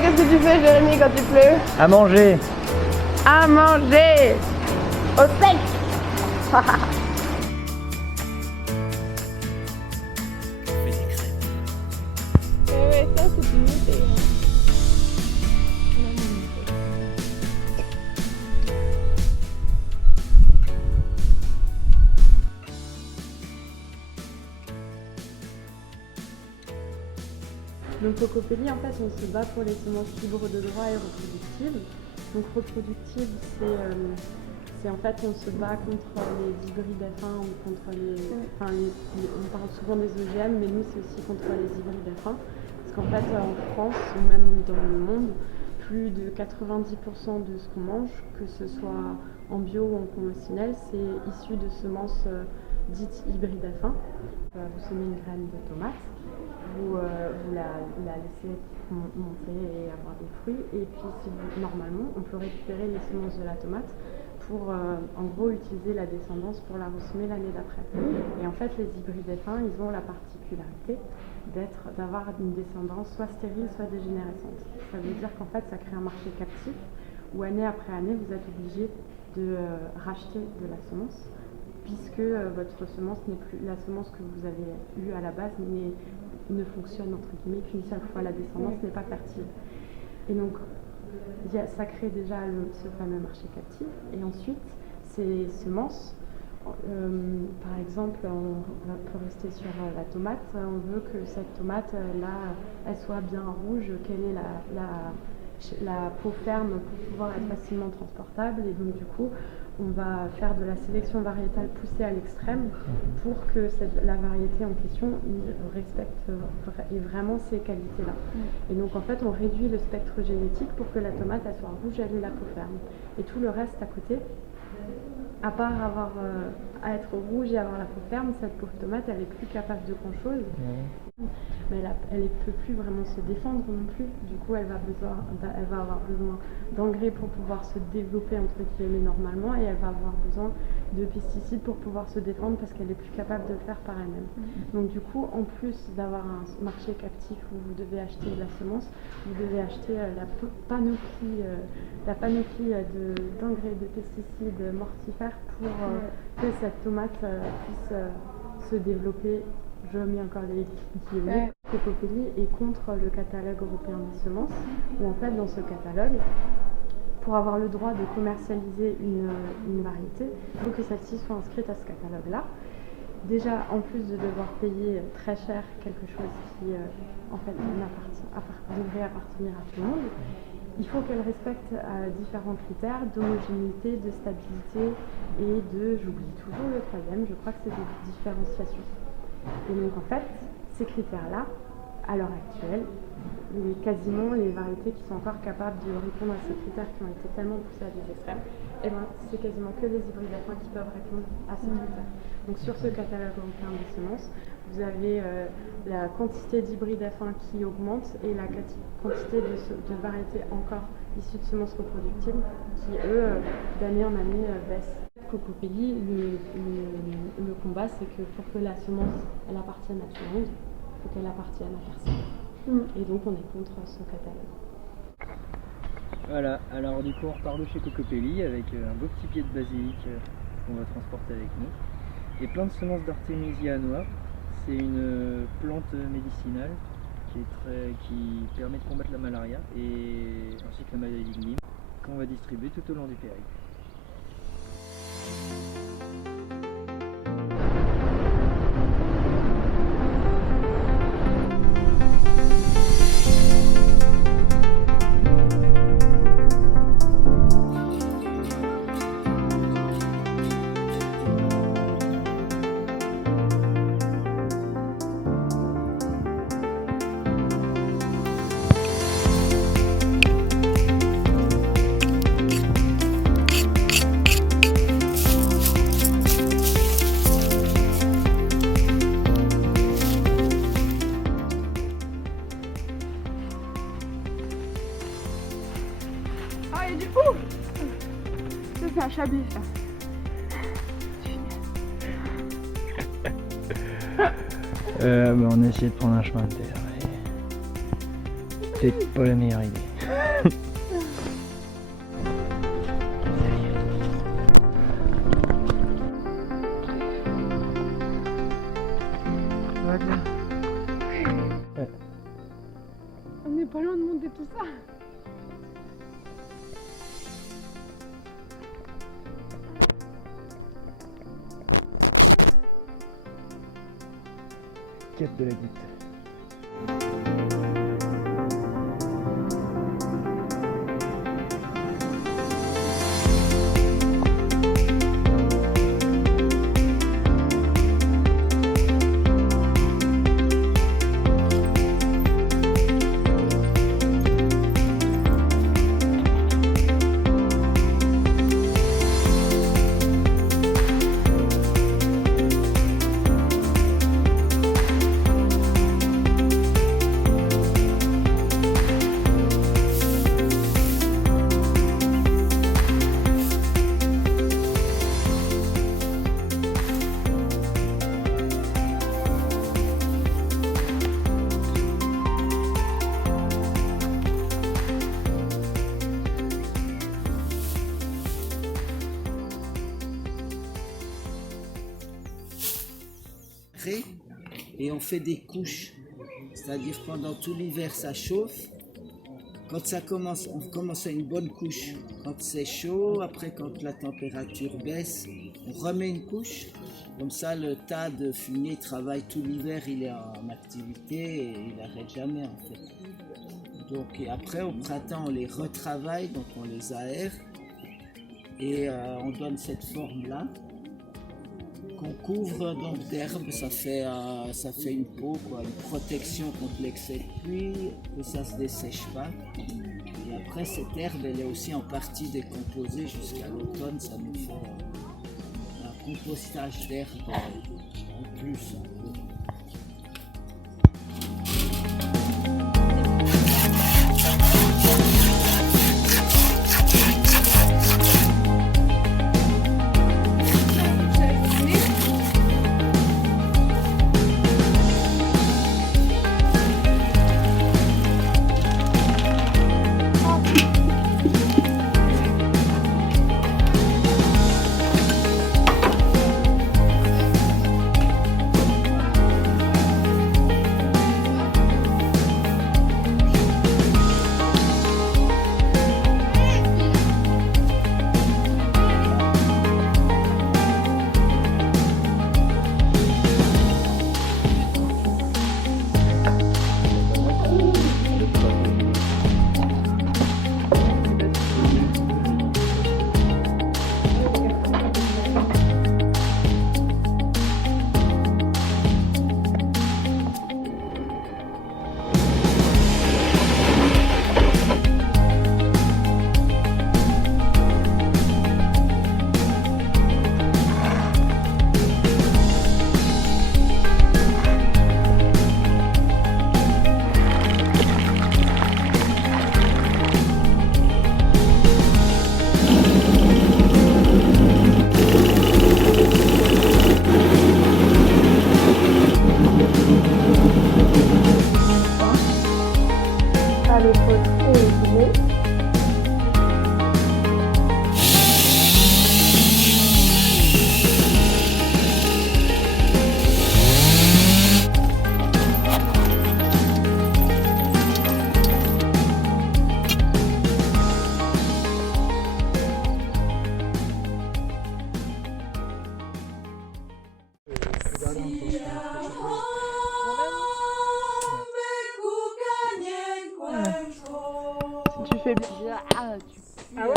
qu'est-ce que tu fais, Jérémy, quand il pleut? À manger. À manger. Au steak. Ouais, ça c'est une idée. Donc Cocopelli, en fait, on se bat pour les semences libres de droit et reproductibles. Donc reproductibles, c'est en fait, on se bat contre les hybrides F1 ou contre on parle souvent des OGM, mais nous, c'est aussi contre les hybrides F1. Parce qu'en fait, en France, ou même dans le monde, plus de 90% de ce qu'on mange, que ce soit en bio ou en conventionnel, c'est issu de semences dites hybrides F1. Vous semez une graine de tomate. Vous la laissez monter et avoir des fruits, et puis normalement on peut récupérer les semences de la tomate pour en gros utiliser la descendance pour la ressemer l'année d'après. Et en fait les hybrides F1 ils ont la particularité d'avoir une descendance soit stérile soit dégénérescente. Ça veut dire qu'en fait ça crée un marché captif où année après année vous êtes obligé de racheter de la semence, puisque votre semence n'est plus la semence que vous avez eue à la base ne fonctionne entre guillemets qu'une seule fois, la descendance n'est pas fertile. Et donc ça crée déjà ce fameux marché captif. Et ensuite ces semences, par exemple on peut rester sur la tomate, on veut que cette tomate là elle soit bien rouge, quelle est la peau ferme pour pouvoir être facilement transportable, et donc du coup on va faire de la sélection variétale poussée à l'extrême pour que la variété en question respecte vraiment ces qualités-là. Et donc en fait on réduit le spectre génétique pour que la tomate elle soit rouge, elle ait la peau ferme. Et tout le reste à côté, à part à être rouge et avoir la peau ferme, cette pauvre tomate elle est plus capable de grand chose. Mais elle ne peut plus vraiment se défendre non plus. Du coup, elle va avoir besoin d'engrais pour pouvoir se développer entre guillemets normalement, et elle va avoir besoin de pesticides pour pouvoir se défendre parce qu'elle est plus capable de le faire par elle-même. Donc du coup, en plus d'avoir un marché captif où vous devez acheter de la semence, vous devez acheter la panoplie d'engrais, de pesticides mortifères pour que cette tomate puisse se développer. Je mets encore les guillemets. Cocopelli est contre le catalogue européen des semences, où en fait dans ce catalogue, pour avoir le droit de commercialiser une variété, il faut que celle-ci soit inscrite à ce catalogue-là. Déjà, en plus de devoir payer très cher quelque chose qui en fait devrait appartenir à tout le monde, il faut qu'elle respecte différents critères d'homogénéité, de stabilité et j'oublie toujours le troisième, je crois que c'est de différenciation. Et donc en fait, ces critères-là, à l'heure actuelle, quasiment les variétés qui sont encore capables de répondre à ces critères qui ont été tellement poussés à des extrêmes, et ben, c'est quasiment que les hybrides F1 qui peuvent répondre à ces critères. Donc sur ce catalogue européen des semences, vous avez la quantité d'hybrides F1 qui augmente et la quantité de variétés encore issues de semences reproductibles qui, eux, d'année en année baissent. Cocopelli, le combat, c'est que pour que la semence elle appartienne à tout le monde, il faut qu'elle appartienne à personne. Et donc on est contre ce catalogue. Voilà, alors du coup on repart de chez Cocopelli avec un beau petit pied de basilic qu'on va transporter avec nous. Et plein de semences d'artémisia noire. C'est une plante médicinale qui permet de combattre la malaria ainsi que la maladie de Lyme, qu'on va distribuer tout au long du périple. Ah, et du coup, ça c'est un chablis ça. On a essayé de prendre un chemin de terre. Peut-être pas la meilleure idée. va bien. On n'est pas loin de monter tout ça. Quête de la Butte. Et on fait des couches, c'est-à-dire pendant tout l'hiver ça chauffe. Quand ça commence, on commence à une bonne couche. Quand c'est chaud, après quand la température baisse, on remet une couche. Comme ça le tas de fumier travaille tout l'hiver, il est en activité et il n'arrête jamais en fait. Donc, et après au printemps on les retravaille, donc on les aère et on donne cette forme-là. Qu'on couvre donc d'herbe, ça fait une peau, quoi, une protection contre l'excès de pluie, que ça se dessèche pas. Et après cette herbe, elle est aussi en partie décomposée jusqu'à l'automne, ça nous fait un compostage d'herbe en plus. Tu fais bien. Ah, tu pues. Ah ouais.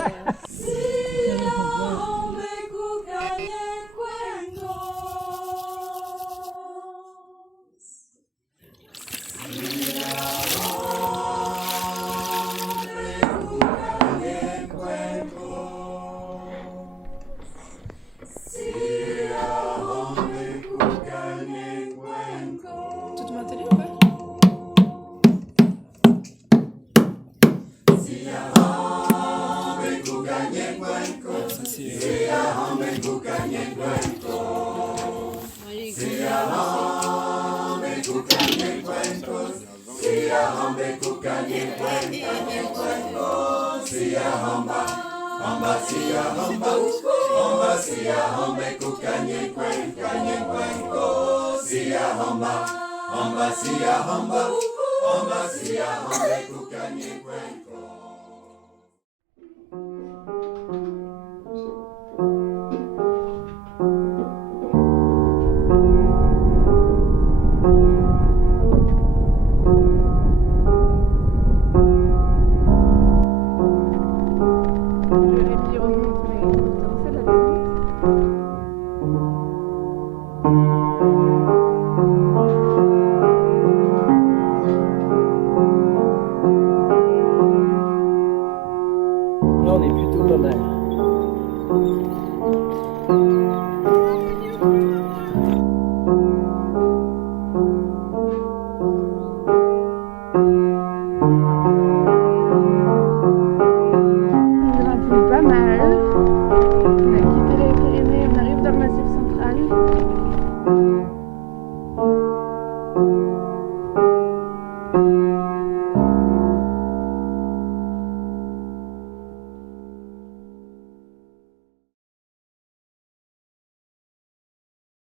Toute ma télé ou pas? Sia hamba, Ombasia, homba, ombasia, homba, kukanye kwenko.